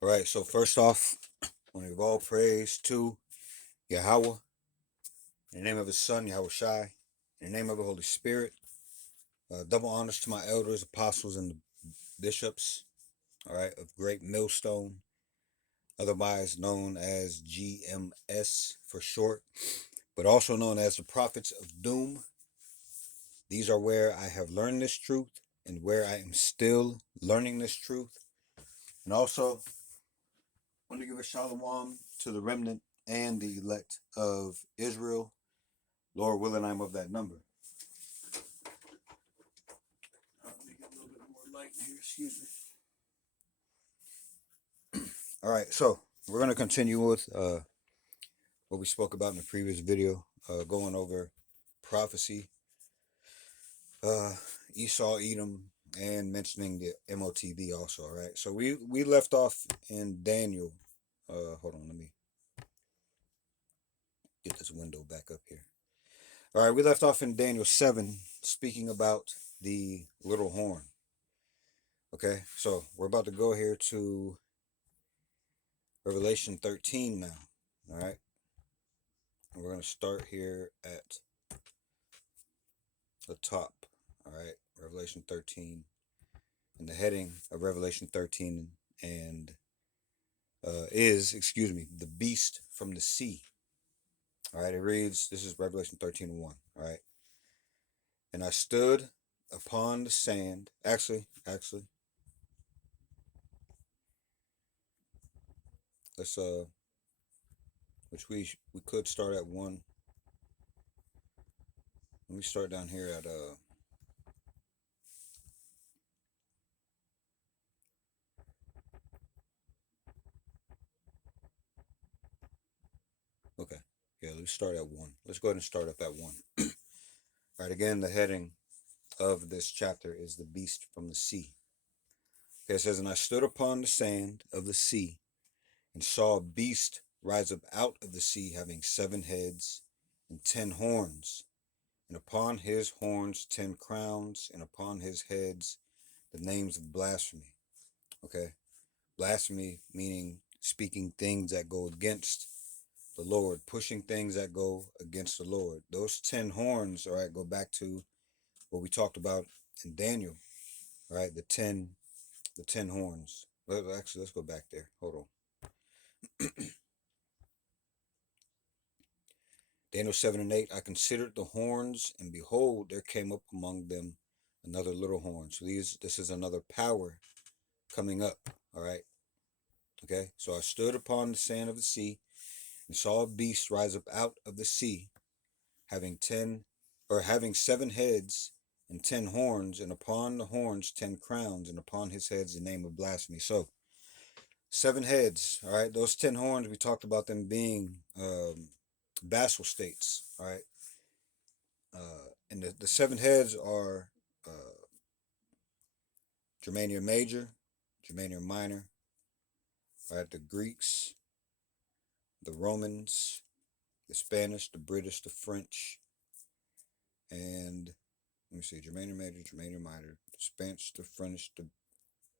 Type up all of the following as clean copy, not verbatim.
All right, so first off, I want to give all praise to Yahweh, in the name of his son, Yahweh Shai, in the name of the Holy Spirit. Double honors to my elders, apostles, and bishops, all right, of Great Millstone, otherwise known as GMS for short, but also known as the Prophets of Doom. These are where I have learned this truth and where I am still learning this truth. And also, I want to give a shalom to the remnant and the elect of Israel. Lord willing, I'm of that number. Let me get a little bit more light in here. Excuse me. All right, so we're going to continue with what we spoke about in the previous video, going over prophecy, uh, Esau, Edom, and mentioning the MOTB also. All right, so we left off in Daniel. Hold on, let me get this window back up here. All right, we left off in Daniel 7, speaking about the little horn. Okay, so we're about to go here to Revelation 13 now. All right, and we're going to start here at the top. All right, Revelation 13. And the heading of Revelation 13 and excuse me, the beast from the sea. All right, it reads, this is Revelation 13:1. All right, and I stood upon the sand. Actually, let's which we could start at 1. Let me start down here at okay. Yeah, let's start at 1. Let's go ahead and start up at 1. All right, again, the heading of this chapter is the beast from the sea. Okay, it says, and I stood upon the sand of the sea and saw a beast rise up out of the sea, having 7 heads and 10 horns, and upon his horns 10 crowns, and upon his heads the names of blasphemy. Okay, blasphemy meaning speaking things that go against the Lord, pushing things that go against the Lord. Those 10 horns, all right, go back to what we talked about in Daniel, all right, the ten horns. Actually, let's go back there. Hold on. Daniel 7 and 8, I considered the horns, and behold, there came up among them another little horn. So this is another power coming up. All right. Okay. So I stood upon the sand of the sea and saw a beast rise up out of the sea, having 7 heads and 10 horns, and upon the horns 10 crowns, and upon his heads the name of blasphemy. So 7 heads. All right. Those 10 horns, we talked about them being vassal states. All right. And the 7 heads are Germania Major, Germania Minor, right? The Greeks, the Romans, the Spanish, the British, the French, and let me see, Germania Major, Germania Minor, the Spanish, the French, the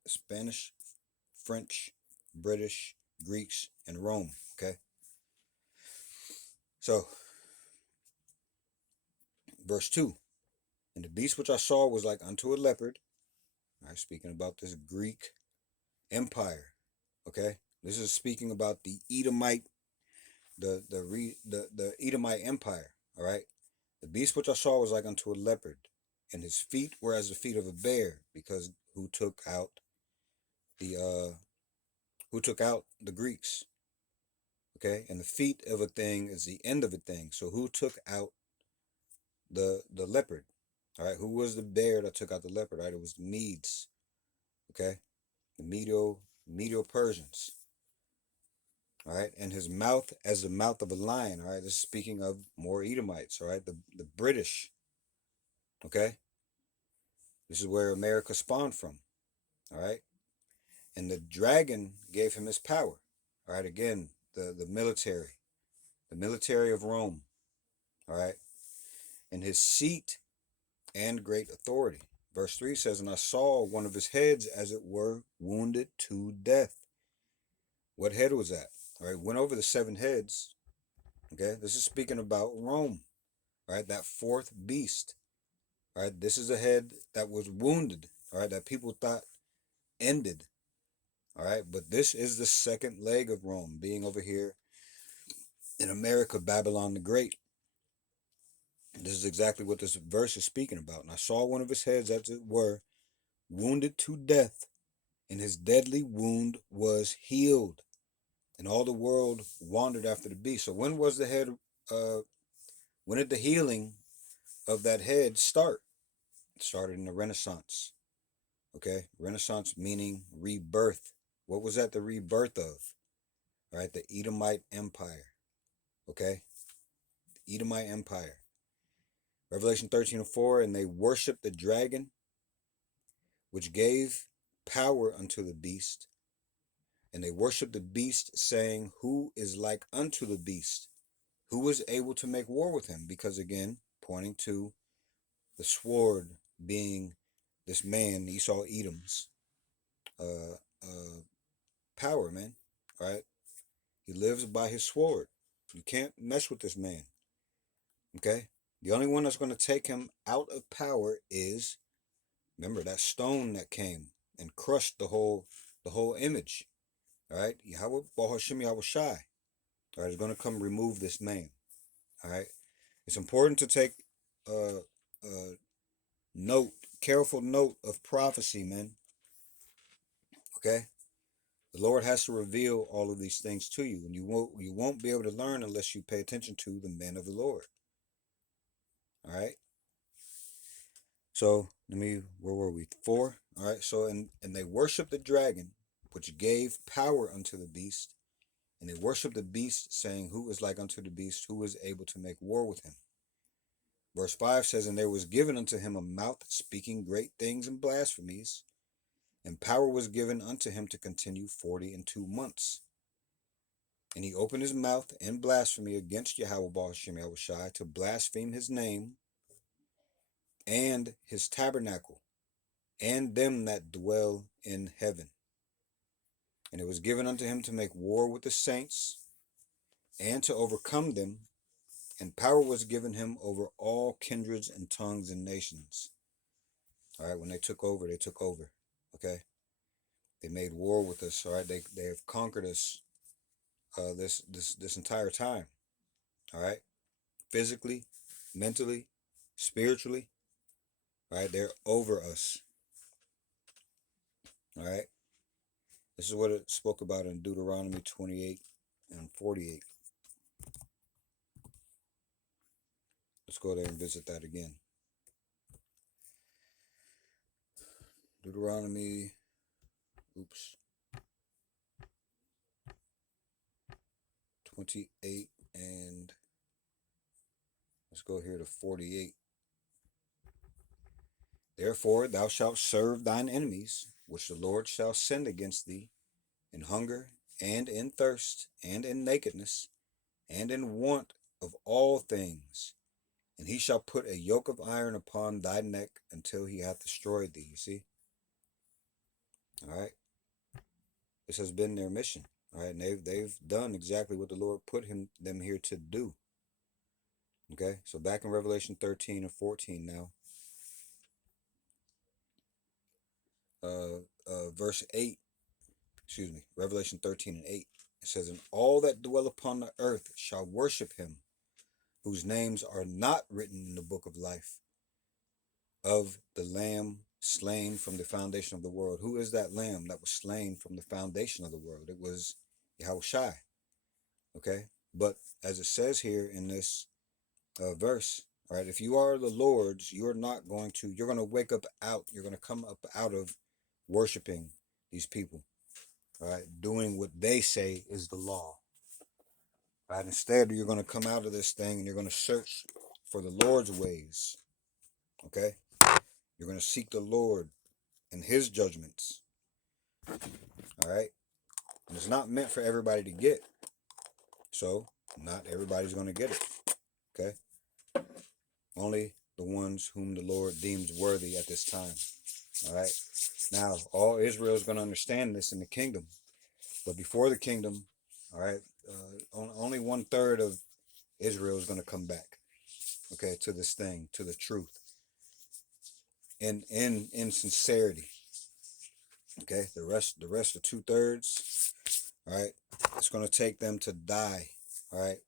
Spanish, French, British, Greeks, and Rome. Okay, so verse 2, and the beast which I saw was like unto a leopard. All right, speaking about this Greek empire. Okay, this is speaking about the Edomite, the Edomite empire. All right, the beast which I saw was like unto a leopard, and his feet were as the feet of a bear, because the who took out the Greeks. Okay, and the feet of a thing is the end of a thing. So who took out the leopard? All right, who was the bear that took out the leopard? All right, it was the Medes. Okay, the Medo Persians. All right, and his mouth as the mouth of a lion. All right, this is speaking of more Edomites. All right, the British. Okay, this is where America spawned from. All right, and the dragon gave him his power. All right, again, the military of Rome. All right, and his seat and great authority. Verse 3 says, and I saw one of his heads as it were wounded to death, What head was that? All right, went over the 7 heads. Okay, this is speaking about Rome. All right, that fourth beast. All right, this is a head that was wounded. All right, that people thought ended. All right, but this is the second leg of Rome, being over here in America, Babylon the Great. This is exactly what this verse is speaking about. And I saw one of his heads, as it were, wounded to death, and his deadly wound was healed. And all the world wandered after the beast. So when was the head, when did the healing of that head start? It started in the Renaissance. Okay, Renaissance meaning rebirth. What was that the rebirth of? All right, the Edomite Empire. Okay, the Edomite Empire. Revelation 13:4, and they worshiped the dragon, which gave power unto the beast. And they worshiped the beast, saying, who is like unto the beast? Who was able to make war with him? Because again, pointing to the sword being this man, Esau Edom's power, man. All right? He lives by his sword. You can't mess with this man. Okay? The only one that's going to take him out of power is, remember, that stone that came and crushed the whole image. All right? Yahweh Bahashim Yahweh Shai. All right, is going to come remove this man. All right? It's important to take note, careful note of prophecy, man. Okay? The Lord has to reveal all of these things to you, and you won't be able to learn unless you pay attention to the men of the Lord. All right. So where were we? 4. All right. So and they worshiped the dragon, which gave power unto the beast, and they worshiped the beast, saying, who is like unto the beast? Who is able to make war with him? Verse 5 says, and there was given unto him a mouth speaking great things and blasphemies, and power was given unto him to continue 42 months. And he opened his mouth in blasphemy against Yahweh Bahashim Yahweh Shai, to blaspheme his name and his tabernacle and them that dwell in heaven. And it was given unto him to make war with the saints and to overcome them, and power was given him over all kindreds and tongues and nations. All right, when they took over, okay? They made war with us, all right? They have conquered us this entire time, all right? Physically, mentally, spiritually, all right? They're over us, all right? This is what it spoke about in Deuteronomy 28 and 48. Let's go there and visit that again. Deuteronomy, 28, and let's go here to 48. Therefore thou shalt serve thine enemies, which the Lord shall send against thee, in hunger, and in thirst, and in nakedness, and in want of all things. And he shall put a yoke of iron upon thy neck until he hath destroyed thee. You see? All right. This has been their mission. All right. And they've done exactly what the Lord put them here to do. Okay. So back in Revelation 13 and 14 now. Verse 8. Excuse me. Revelation 13 and 8. It says, and all that dwell upon the earth shall worship him, whose names are not written in the book of life of the Lamb slain from the foundation of the world. Who is that Lamb that was slain from the foundation of the world? It was Yahweh Shai. Okay? But as it says here in this verse, all right, if you are the Lord's, you're going to wake up out, you're going to come up out of worshiping these people, all right, doing what they say is the law. Right? Instead, you're going to come out of this thing and you're going to search for the Lord's ways. Okay? You're going to seek the Lord and his judgments. All right? And it's not meant for everybody to get. So, not everybody's going to get it. Okay? Only the ones whom the Lord deems worthy at this time. All right? Now, all Israel is going to understand this in the kingdom. But before the kingdom, all right, only 1/3 of Israel is going to come back, okay, to this thing, to the truth, in sincerity. Okay, the rest of 2/3, all right, it's going to take them to die. All right,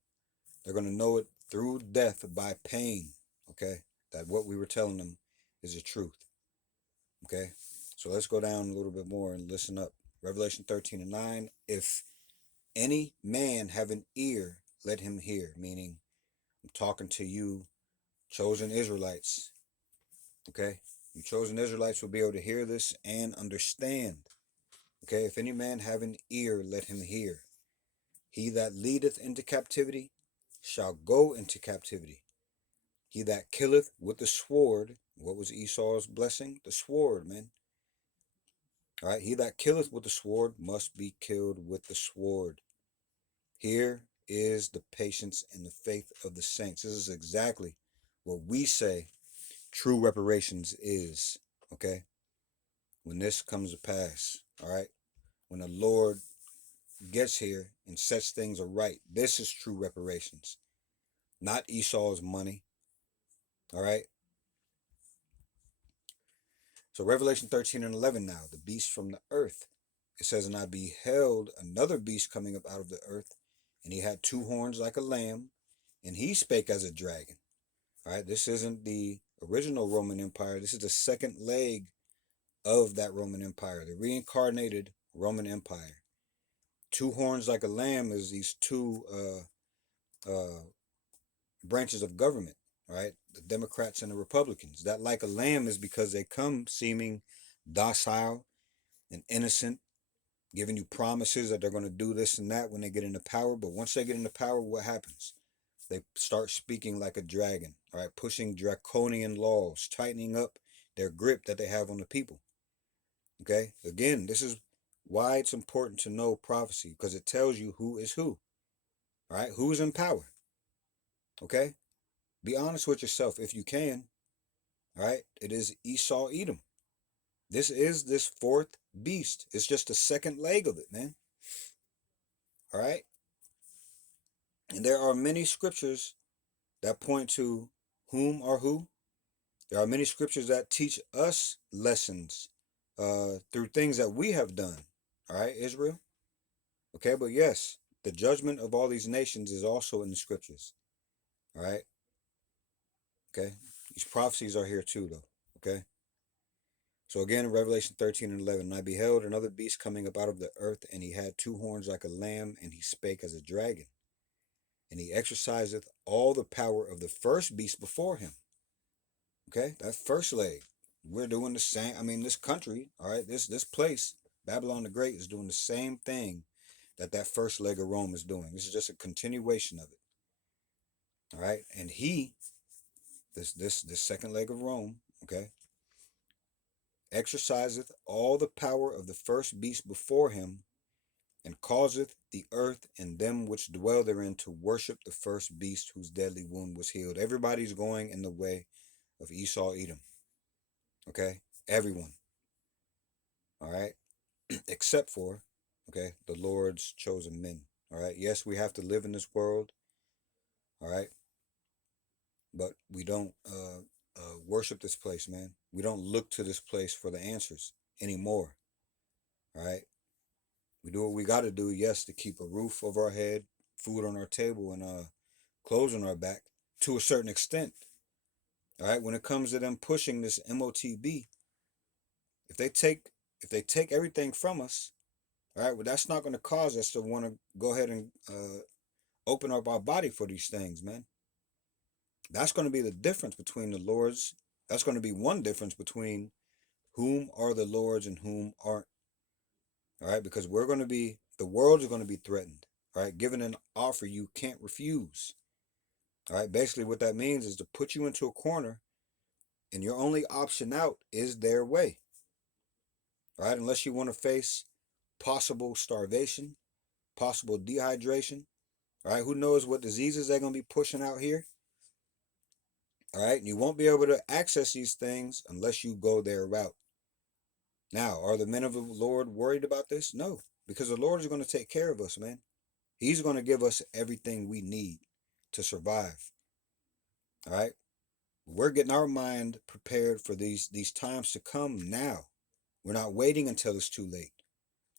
they're going to know it through death by pain. Okay, that what we were telling them is the truth. Okay, so let's go down a little bit more and listen up. Revelation 13:9. If any man have an ear, let him hear. Meaning, I'm talking to you, chosen Israelites. Okay, you chosen Israelites will be able to hear this and understand. Okay, if any man have an ear, let him hear. He that leadeth into captivity shall go into captivity. He that killeth with the sword, what was Esau's blessing? The sword, man. All right, he that killeth with the sword must be killed with the sword. Here is the patience and the faith of the saints. This is exactly what we say true reparations is, okay? When this comes to pass, all right? When the Lord gets here and sets things aright, this is true reparations, not Esau's money, all right? So Revelation 13:11 now, the beast from the earth. It says, and I beheld another beast coming up out of the earth, and he had 2 horns like a lamb, and he spake as a dragon. All right, this isn't the original Roman Empire. This is the second leg of that Roman Empire, the reincarnated Roman Empire. 2 horns like a lamb is these two branches of government, right? The Democrats and the Republicans. That like a lamb is because they come seeming docile and innocent, giving you promises that they're going to do this and that when they get into power. But once they get into power, what happens? They start speaking like a dragon, all right, pushing draconian laws, tightening up their grip that they have on the people. Okay, again, this is why it's important to know prophecy, because it tells you who is who, all right, who's in power. Okay, be honest with yourself if you can. All right, it is Esau Edom. This is this fourth beast. It's just the second leg of it, man. All right, and there are many scriptures that point to whom or who. There are many scriptures that teach us lessons through things that we have done. All right, Israel. Okay, but yes, the judgment of all these nations is also in the scriptures. All right. Okay. These prophecies are here too, though. Okay. So again, in Revelation 13:11, and I beheld another beast coming up out of the earth, and he had 2 horns like a lamb, and he spake as a dragon. And he exerciseth all the power of the first beast before him. Okay, that first leg. We're doing the same. I mean, this country, all right, this place, Babylon the Great, is doing the same thing that first leg of Rome is doing. This is just a continuation of it. All right, and he, this second leg of Rome, okay, exerciseth all the power of the first beast before him, and causeth the earth and them which dwell therein to worship the first beast whose deadly wound was healed. Everybody's going in the way of Esau Edom. Okay, everyone. All right, except for, okay, the Lord's chosen men. All right, yes, we have to live in this world. All right, but we don't worship this place, man. We don't look to this place for the answers anymore. All right, we do what we got to do, yes, to keep a roof over our head, food on our table, and clothes on our back to a certain extent. All right, when it comes to them pushing this MOTB, if they take everything from us, all right, well, that's not going to cause us to want to go ahead and open up our body for these things, man. That's going to be the difference between the Lord's. That's going to be one difference between whom are the Lord's and whom aren't. All right, because the world is going to be threatened. All right, given an offer you can't refuse. All right, basically what that means is to put you into a corner, and your only option out is their way. All right, unless you want to face possible starvation, possible dehydration. All right, who knows what diseases they're going to be pushing out here. All right, and you won't be able to access these things unless you go their route. Now, are the men of the Lord worried about this? No, because the Lord is going to take care of us, man. He's going to give us everything we need to survive. All right. We're getting our mind prepared for these times to come now. We're not waiting until it's too late.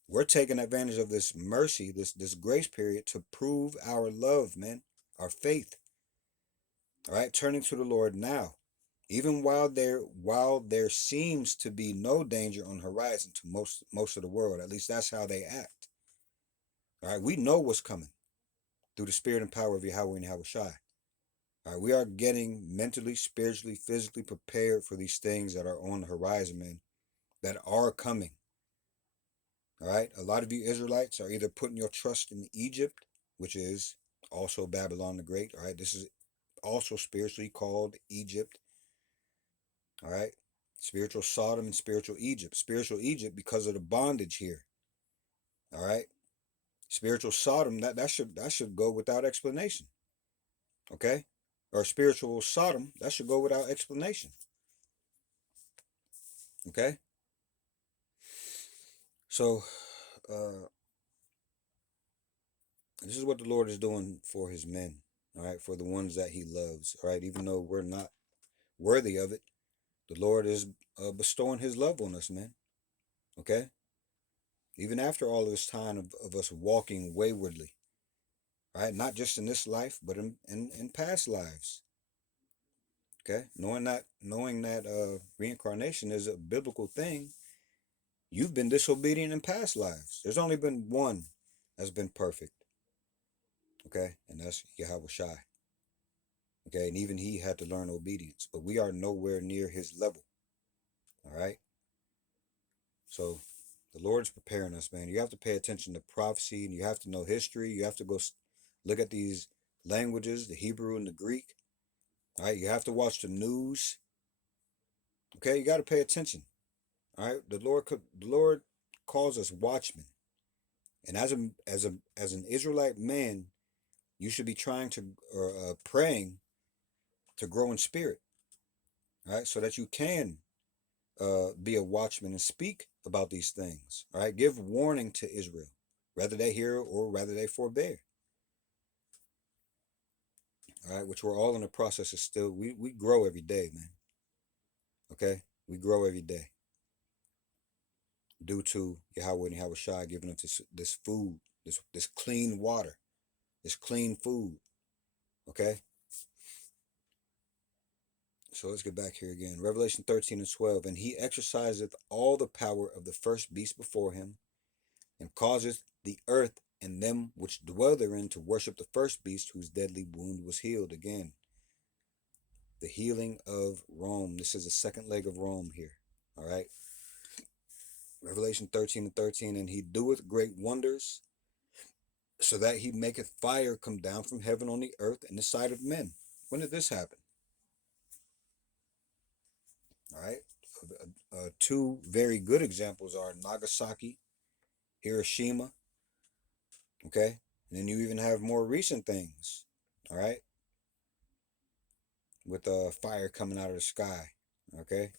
We're taking advantage of this mercy, this grace period to prove our love, man, our faith. All right, turning to the Lord now. Even while there seems to be no danger on the horizon to most of the world, at least that's how they act. All right, we know what's coming through the spirit and power of Yahweh and Yahweh Shai. All right, we are getting mentally, spiritually, physically prepared for these things that are on the horizon, man, that are coming. All right, a lot of you Israelites are either putting your trust in Egypt, which is also Babylon the Great. All right, this is also spiritually called Egypt. All right, spiritual Sodom and spiritual Egypt. Spiritual Egypt because of the bondage here. All right, spiritual Sodom that should go without explanation. Okay, or spiritual Sodom that should go without explanation. Okay, so uh, this is what the Lord is doing for His men. All right, for the ones that He loves. All right, even though we're not worthy of it, the Lord is bestowing His love on us, man. Okay, even after all of this time of us walking waywardly. Right, not just in this life, but in past lives. Okay, knowing that reincarnation is a biblical thing. You've been disobedient in past lives. There's only been one that's been perfect. Okay, and that's Yahweh Shai. Okay, and even he had to learn obedience, but we are nowhere near his level. All right, so the Lord's preparing us, man. You have to pay attention to prophecy, and you have to know history. You have to go look at these languages, the Hebrew and the Greek. All right, you have to watch the news. Okay, you got to pay attention. All right, the Lord calls us watchmen, and as an Israelite man, you should be trying to or praying to grow in spirit. All right, so that you can be a watchman and speak about these things. All right, give warning to Israel, whether they hear or whether they forbear. All right, which we're all in the process of still. We grow every day, man. Okay, we grow every day due to Yahweh and Yahweh Shai giving us this food, this clean water, this clean food. Okay, so let's get back here again. Revelation 13 and 12. And he exerciseth all the power of the first beast before him, and causeth the earth and them which dwell therein to worship the first beast, whose deadly wound was healed. Again, the healing of Rome. This is the second leg of Rome here. All right. Revelation 13 and 13. And he doeth great wonders, so that he maketh fire come down from heaven on the earth in the sight of men. When did this happen? All right. Two very good examples are Nagasaki, Hiroshima. Okay. And then you even have more recent things. All right. With fire coming out of the sky. Okay.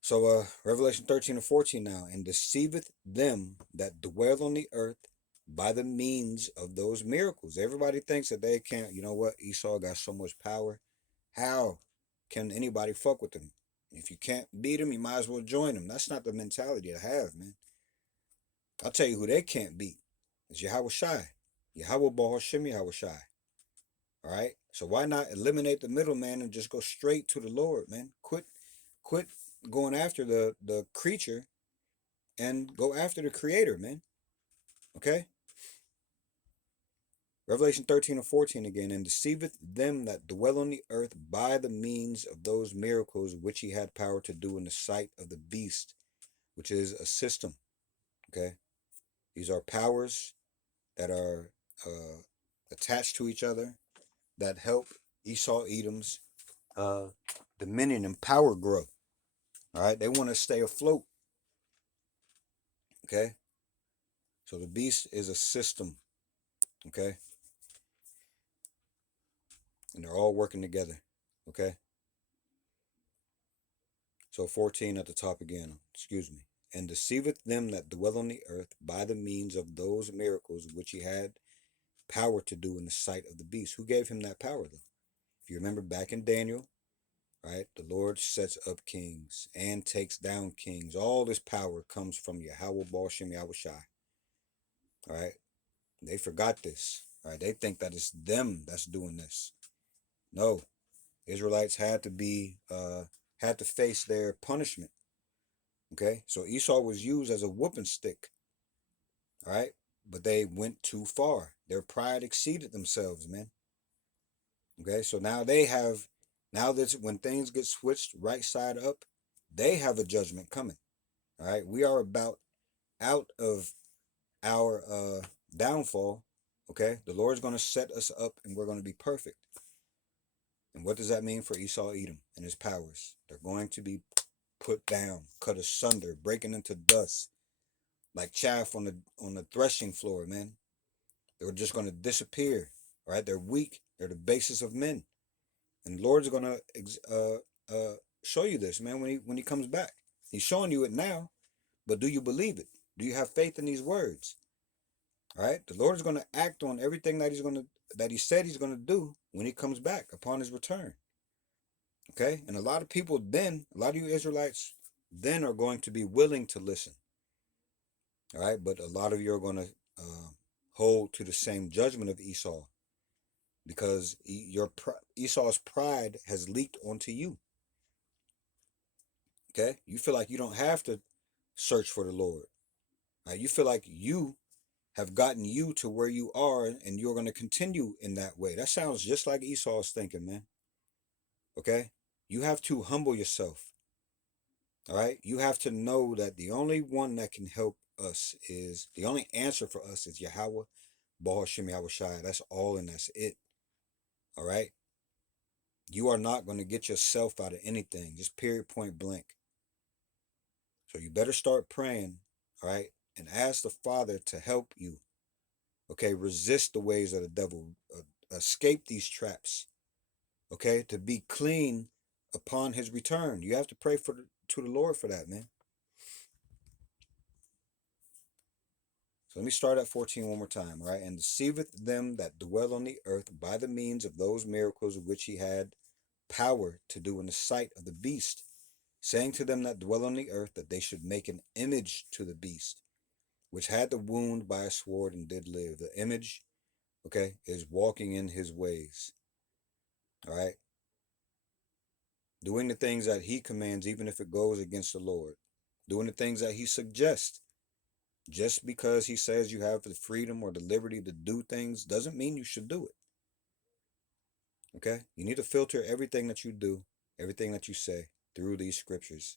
So Revelation 13 and 14 now. And deceiveth them that dwell on the earth by the means of those miracles. Everybody thinks that they can't, you know what? Esau got so much power. How can anybody fuck with him? If you can't beat him, you might as well join him. That's not the mentality to have, man. I'll tell you who they can't beat. It's Yahweh Shai. Yahweh Baal Shem Yahweh Shai. All right. So why not eliminate the middleman and just go straight to the Lord, man? Quit going after the creature and go after the creator, man. Okay? Revelation 13 and 14 again. And deceiveth them that dwell on the earth by the means of those miracles which he had power to do in the sight of the beast, which is a system. Okay? These are powers that are attached to each other that help Esau Edom's uh, dominion and power grow. All right? They want to stay afloat. Okay? So the beast is a system. Okay? And they're all working together. Okay? So 14 at the top again. Excuse me. and deceiveth them that dwell on the earth by the means of those miracles which he had power to do in the sight of the beast. Who gave him that power, though? If you remember back in Daniel, right, the Lord sets up kings and takes down kings. All this power comes from Yahweh Ba'ashem Yahweh Shai. All right, they forgot this. All right, they think that it's them that's doing this. No, Israelites had to face their punishment. Okay, so Esau was used as a whooping stick. All right, but they went too far. Their pride exceeded themselves, man. Okay, so now that when things get switched right side up, they have a judgment coming. All right, we are about out of our downfall. Okay, the Lord's going to set us up, and we're going to be perfect. And what does that mean for Esau, Edom, and his powers? They're going to be put down, cut asunder, breaking into dust, like chaff on the threshing floor, man. They're just going to disappear. Right? They're weak. They're the basis of men. And the Lord's gonna show you this, man, when he comes back. He's showing you it now, but do you believe it? Do you have faith in these words? All right, the Lord is gonna act on everything that he said he's gonna do when he comes back upon his return. Okay, and a lot of you Israelites then are going to be willing to listen. All right, but a lot of you are gonna hold to the same judgment of Esau, because Esau's pride has leaked onto you. Okay, you feel like you don't have to search for the Lord. Right? You feel like you have gotten you to where you are, and you're going to continue in that way. That sounds just like Esau's thinking, man. Okay, you have to humble yourself. All right, you have to know that the only one that can help us is the only answer for us is Yahweh, Ba'ashem Yahweh Shai. That's all, and that's it. All right, you are not going to get yourself out of anything, just period, point blank. So you better start praying, all right, and ask the Father to help you. Okay, resist the ways of the devil, escape these traps. Okay, to be clean upon his return. You have to pray to the Lord for that, man. So let me start at 14 one more time, all right? And deceiveth them that dwell on the earth by the means of those miracles which he had power to do in the sight of the beast, saying to them that dwell on the earth that they should make an image to the beast, which had the wound by a sword and did live. The image, okay, is walking in his ways. All right. Doing the things that he commands, even if it goes against the Lord. Doing the things that he suggests. Just because he says you have the freedom or the liberty to do things doesn't mean you should do it. Okay? You need to filter everything that you do, everything that you say through these scriptures.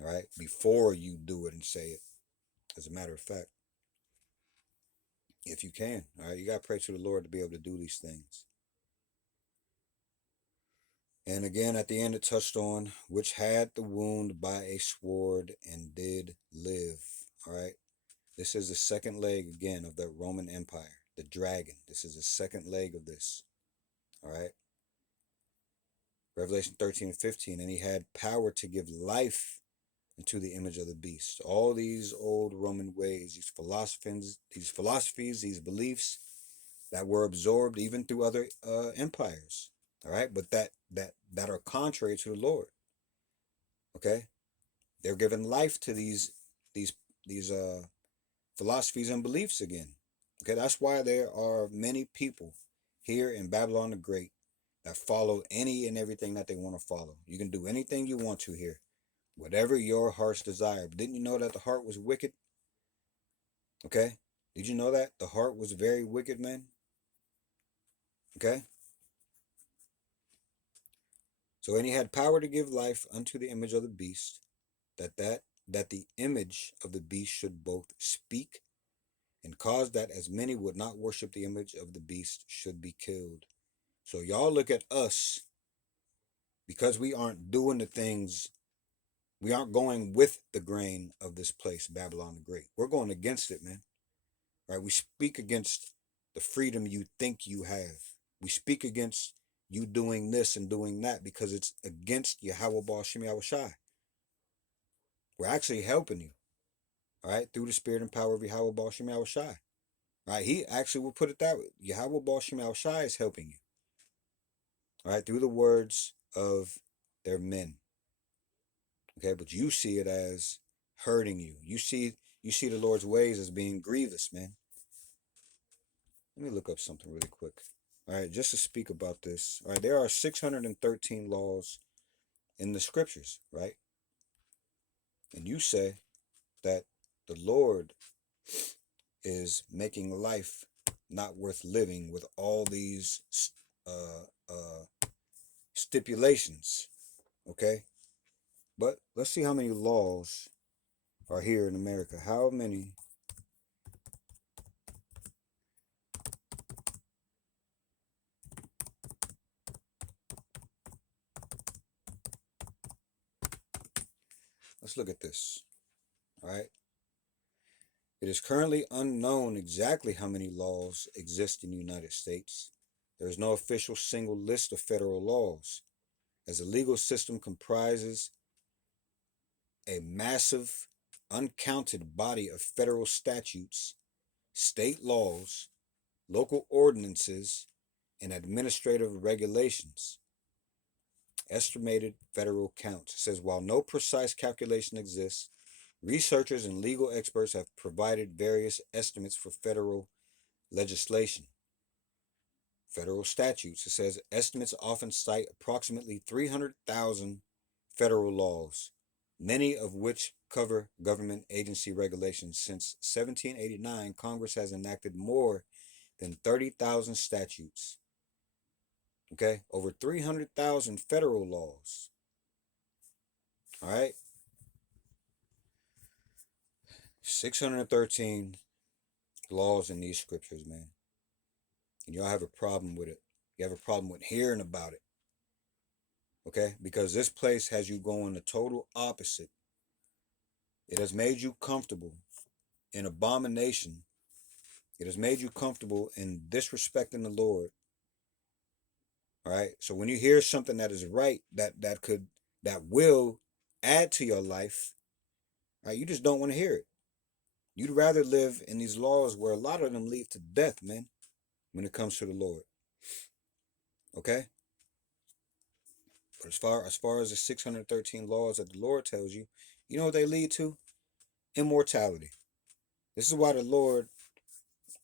All right? Before you do it and say it. As a matter of fact. If you can. All right? You got to pray to the Lord to be able to do these things. And again, at the end, it touched on, which had the wound by a sword and did live. All right. This is the second leg, again, of the Roman Empire, the dragon. This is the second leg of this. All right. Revelation 13:15. And he had power to give life into the image of the beast. All these old Roman ways, these philosophies, these beliefs that were absorbed even through other empires. All right, but that are contrary to the Lord. Okay, they're giving life to these philosophies and beliefs again. Okay, that's why there are many people here in Babylon the Great that follow any and everything that they want to follow. You can do anything you want to here, whatever your heart's desire. But didn't you know that the heart was wicked? Okay, did you know that the heart was very wicked, man? Okay. So, and he had power to give life unto the image of the beast, that the image of the beast should both speak and cause that as many would not worship the image of the beast should be killed. So y'all look at us, because we aren't doing the things, we aren't going with the grain of this place, Babylon the Great. We're going against it, man. Right? We speak against the freedom you think you have. We speak against you doing this and doing that because it's against Yahweh Ba'ashem Yahweh Shai. We're actually helping you, all right, through the spirit and power of Yahweh Baal Shem Yahweh Shai. Right? He actually will put it that way. Yahweh Baal Shem Yahweh Shai is helping you, all right, through the words of their men. Okay, but you see it as hurting you. You see the Lord's ways as being grievous, man. Let me look up something really quick. All right, just to speak about this. All right, there are 613 laws in the scriptures, right? And you say that the Lord is making life not worth living with all these stipulations, okay? But let's see how many laws are here in America. How many? Let's look at this. All right. It is currently unknown exactly how many laws exist in the United States. There is no official single list of federal laws, as the legal system comprises a massive, uncounted body of federal statutes, state laws, local ordinances, and administrative regulations. Estimated federal counts. It says while no precise calculation exists, researchers and legal experts have provided various estimates for federal legislation. Federal statutes. It says estimates often cite approximately 300,000 federal laws, many of which cover government agency regulations. Since 1789, Congress has enacted more than 30,000 statutes. Okay, over 300,000 federal laws. All right, 613 laws in these scriptures, man. And y'all have a problem with it. You have a problem with hearing about it. Okay, because this place has you going the total opposite. It has made you comfortable in abomination. It has made you comfortable in disrespecting the Lord. All right. So when you hear something that is right, that will add to your life, right, you just don't want to hear it. You'd rather live in these laws where a lot of them lead to death, man, when it comes to the Lord. Okay? But as far as the 613 laws that the Lord tells you, you know what they lead to? Immortality. This is why the Lord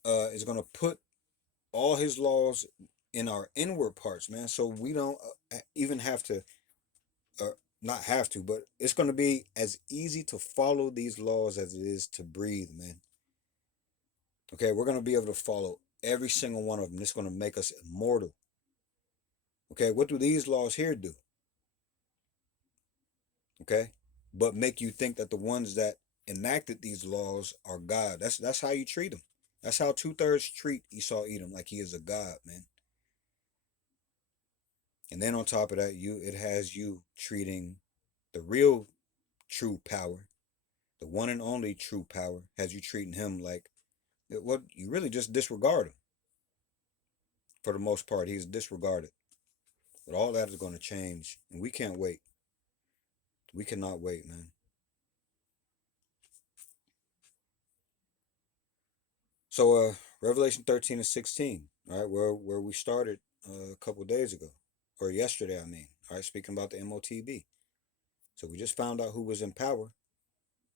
is going to put all his laws in our inward parts, man, so we don't even have to, not have to, but it's going to be as easy to follow these laws as it is to breathe, man. Okay, we're going to be able to follow every single one of them. It's going to make us immortal. Okay, what do these laws here do? Okay, but make you think that the ones that enacted these laws are God. That's how you treat them. That's how 2/3 treat Esau Edom, like he is a god, man. And then on top of that, it has you treating the real true power, the one and only true power, has you treating him like what you really just disregard him. For the most part, he's disregarded. But all that is going to change, and we can't wait. We cannot wait, man. So, Revelation 13 and 16, all right, where we started a couple days ago, or yesterday, I mean. All right, speaking about the MOTB. So we just found out who was in power.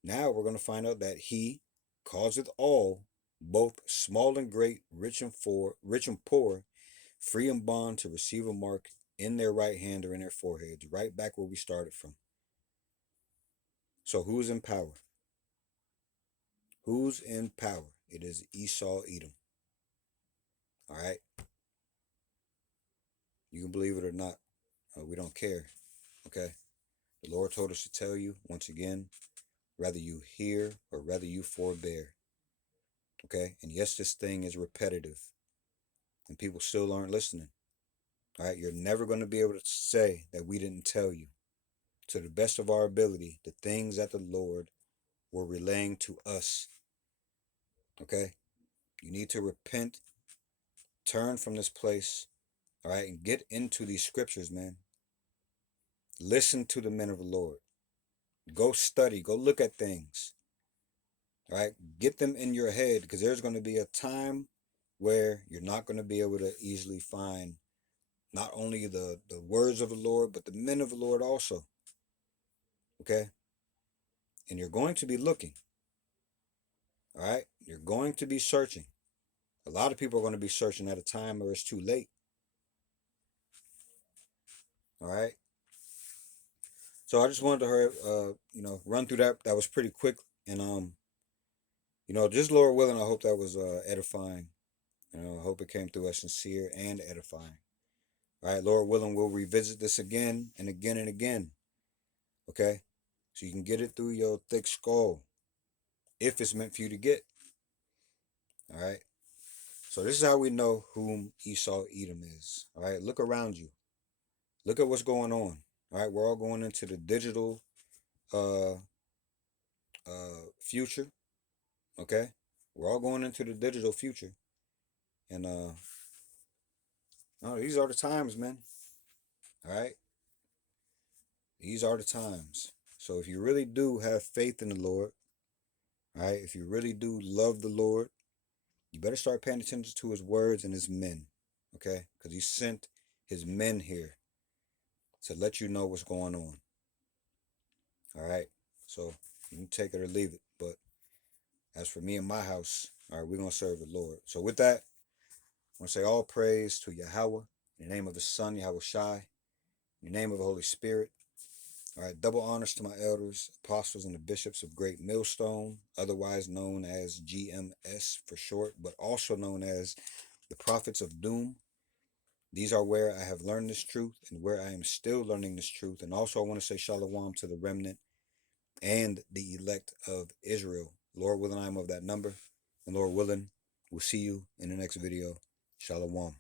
Now we're going to find out that he causeth all, both small and great, rich and poor, free and bond, to receive a mark in their right hand or in their foreheads, right back where we started from. So who's in power? Who's in power? It is Esau Edom. All right. You can believe it or not. We don't care. Okay. The Lord told us to tell you once again, whether you hear or whether you forbear. Okay. And yes, this thing is repetitive, and people still aren't listening. All right. You're never going to be able to say that we didn't tell you. To the best of our ability, the things that the Lord were relaying to us. Okay. You need to repent, turn from this place, all right, and get into these scriptures, man. Listen to the men of the Lord. Go study. Go look at things. All right? Get them in your head, because there's going to be a time where you're not going to be able to easily find not only the words of the Lord, but the men of the Lord also. Okay? And you're going to be looking. All right? You're going to be searching. A lot of people are going to be searching at a time where it's too late. All right? So I just wanted to run through that. That was pretty quick. And just Lord willing, I hope that was edifying. I hope it came through as sincere and edifying. All right, Lord willing, we'll revisit this again and again and again. Okay? So you can get it through your thick skull if it's meant for you to get. All right? So this is how we know whom Esau Edom is. All right? Look around you. Look at what's going on. All right? We're all going into the digital future. Okay? We're all going into the digital future. And these are the times, man. All right? These are the times. So if you really do have faith in the Lord, all right, if you really do love the Lord, you better start paying attention to his words and his men, okay? Because he sent his men here to let you know what's going on. All right? So you can take it or leave it. But as for me and my house, all right, we're going to serve the Lord. So with that, I want to say all praise to Yahweh, in the name of his son, Yahweh Shai, in the name of the Holy Spirit. All right, double honors to my elders, apostles, and the bishops of Great Millstone, otherwise known as GMS for short, but also known as the Prophets of Doom. These are where I have learned this truth and where I am still learning this truth. And also I want to say shalom to the remnant and the elect of Israel. Lord willing, I am of that number. And Lord willing, we'll see you in the next video. Shalom.